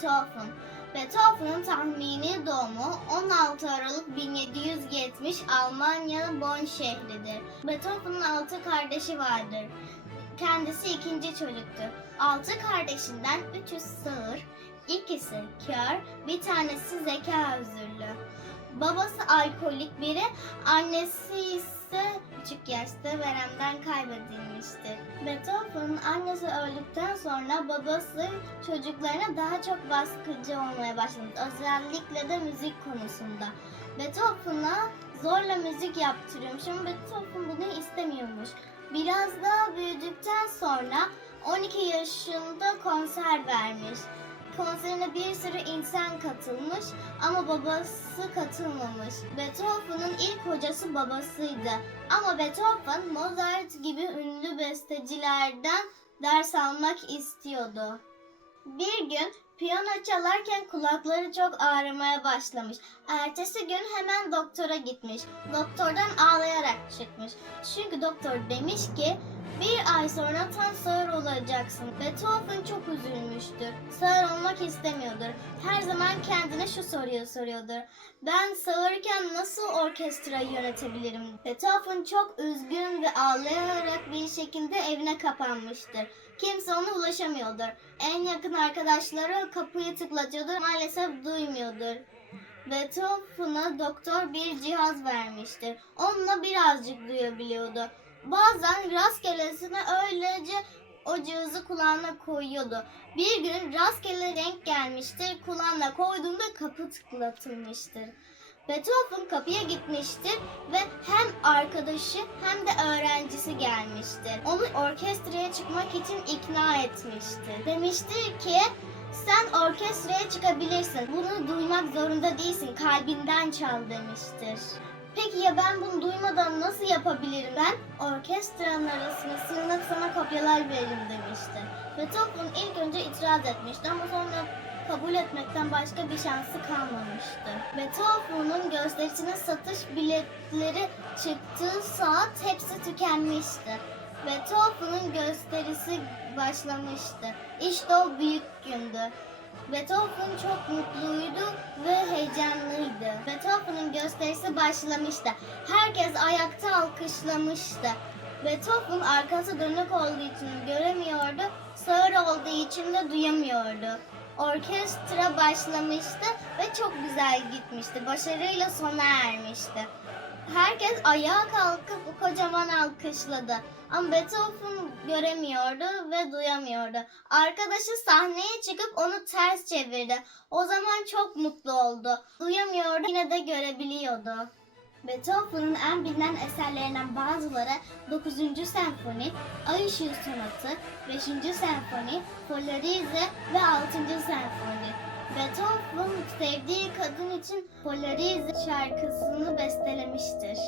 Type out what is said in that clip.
Beethoven. Beethoven'ın tahmini doğumu 16 Aralık 1770 Almanya'nın Bonn şehridir. Beethoven'ın altı kardeşi vardır. Kendisi ikinci çocuktu. Altı kardeşinden üçü sağır, ikisi kör, bir tanesi zeka özürlü. Babası alkolik biri, annesi ise küçük yaşta veremden kaybedilmiştir. Beethoven'ın annesi öldükten sonra babası çocuklarına daha çok baskıcı olmaya başladı. Özellikle de müzik konusunda. Beethoven'a zorla müzik yaptırıyormuş ama Beethoven bunu istemiyormuş. Biraz daha büyüdükten sonra 12 yaşında konser vermiş. Konserine bir sürü insan katılmış ama babası katılmamış. Beethoven'ın ilk hocası babasıydı. Ama Beethoven Mozart gibi ünlü bestecilerden ders almak istiyordu. Bir gün piyano çalarken kulakları çok ağrımaya başlamış. Ertesi gün hemen doktora gitmiş. Doktordan ağlayarak çıkmış. Çünkü doktor demiş ki bir ay sonra tam sağır olacaksın. Beethoven çok üzülmüştür. Sağır olmak istemiyordur. Her zaman kendine şu soruyu soruyordur. Ben sağırken nasıl orkestrayı yönetebilirim? Beethoven çok üzgün ve ağlayarak bir şekilde evine kapanmıştır. Kimse ona ulaşamıyordur. En yakın arkadaşları kapıyı tıklatıyordur. Maalesef duymuyordur. Beethoven'a doktor bir cihaz vermiştir. Onunla birazcık duyabiliyordu. Bazen rastgelesine öylece o cihazı kulağına koyuyordu. Bir gün rastgele renk gelmiştir. Kulağına koyduğunda kapı tıklatılmıştır. Beethoven kapıya gitmiştir ve hem arkadaşı hem de öğrencisi gelmiştir. Onu orkestraya çıkmak için ikna etmiştir. Demiştir ki sen orkestraya çıkabilirsin. Bunu duymak zorunda değilsin. Kalbinden çal demiştir. Peki ya ben bunu duymadan nasıl yapabilirim? Ben orkestranın arasına sığınıp sana kopyalar veririm demişti. Beethoven ilk önce itiraz etmişti ama sonra kabul etmekten başka bir şansı kalmamıştı. Beethoven'ın gösterisinin satış biletleri çıktığı saat hepsi tükenmişti. Beethoven'ın gösterisi başlamıştı. İşte o büyük gündü. Beethoven çok mutluydu ve heyecanlıydı. Beethoven'ın gösterisi başlamıştı. Herkes ayakta alkışlamıştı. Beethoven arkası dönük olduğu için göremiyordu, sağır olduğu için de duyamıyordu. Orkestra başlamıştı ve çok güzel gitmişti. Başarıyla sona ermişti. Herkes ayağa kalkıp kocaman alkışladı. Ama Beethoven göremiyordu ve duyamıyordu. Arkadaşı sahneye çıkıp onu ters çevirdi. O zaman çok mutlu oldu. Duyamıyordu yine de görebiliyordu. Beethoven'ın en bilinen eserlerinden bazıları 9. senfoni, Ay Işığı Sonatı, 5. senfoni, Polarize ve 6. senfoni. Beethoven sevdiği kadın için Polarize şarkısını bestelemiştir.